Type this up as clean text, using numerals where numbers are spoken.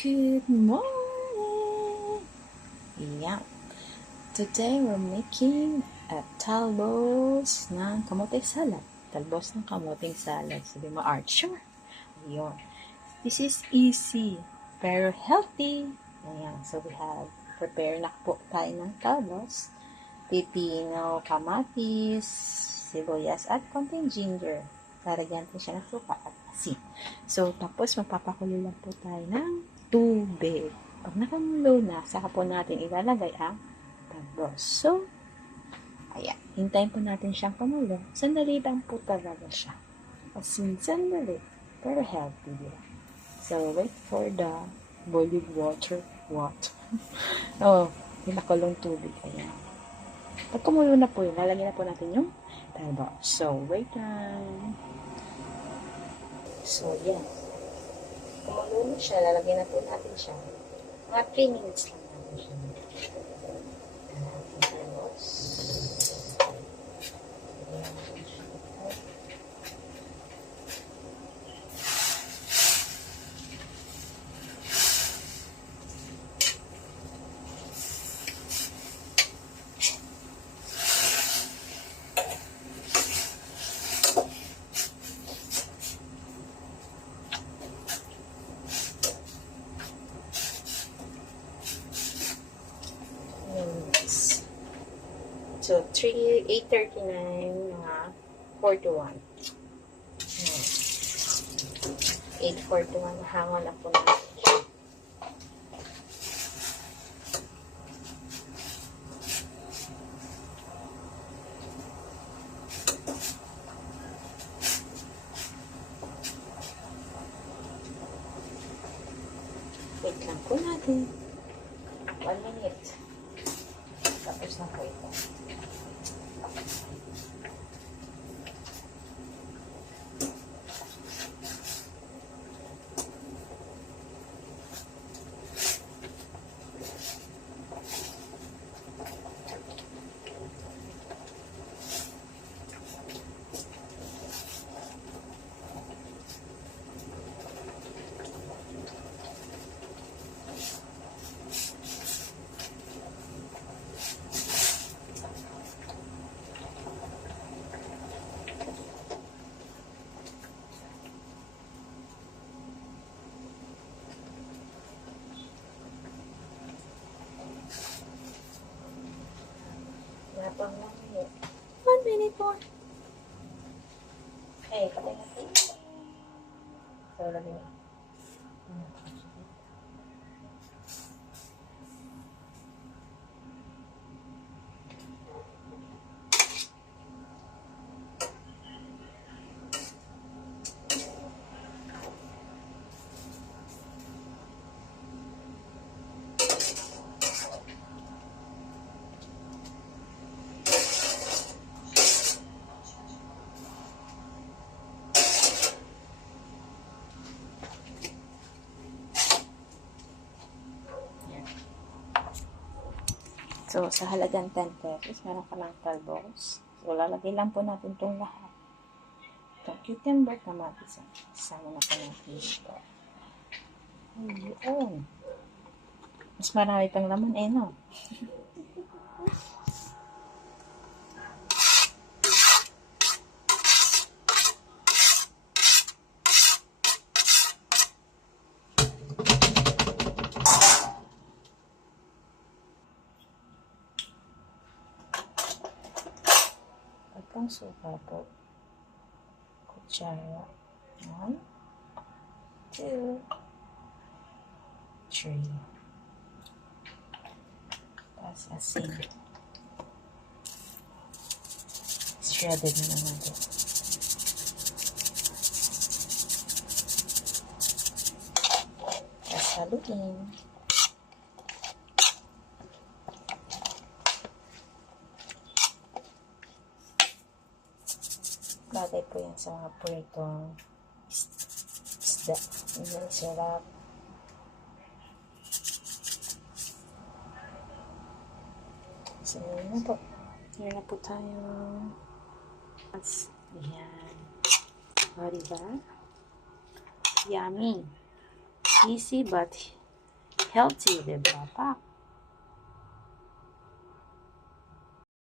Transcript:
Good morning! Yeah. Today we're making a talbos ng kamote salad. Talbos ng kamoting salad. Sabi mo, Art, sure. Ayun. This is easy, pero healthy. Ayan. So we have, prepare na po tayo ng talbos. Pipino, kamatis, sibuyas, at konting ginger. Lalagyan po siya ng suka at asin. So, tapos magpapakulo lang po tayo ng tubig. Pag nakamulo na, saka po natin ilalagay ang talbos. So, ayan. Hintayin po natin siyang pamulo. Sandali lang po talaga siya. Asin, sandali. Pero healthy, diba? So, wait for the boiling water. What? Oh, pinakulong tubig. Ayan. Pag kumulo na po yun, lalagyan na po natin yung talbos. So, wait lang. So, yan. Kumulo na siya, lalagyan na po natin siya. Mga 3 minutes lang natin siya. Talbos. So, 8:39, mga 4:1. 8:41, hangon na po natin siya. Wait lang po natin. 1 minute. Tapos na po ito. Pang 1 minute. 1 minute more. Okay, patay natin. So, lagyan na. So, sa halagang 10 pesos, meron ka ng talbos. So, lalagay lang po natin itong lahat. Itong cucumber, kamatis. Sama na po natin ito. Ayun. Mas marami pang laman no? Itong suka po. Kutsara. 1, 2, 3. Tapos asin. Shredded na natin. Tapos haluin. Bagay po yan sa mga puritong isda. Yung sarap. So, yun na po. Yun na po tayo. Ayan. O, diba? Yummy. Easy but healthy, diba? Pak.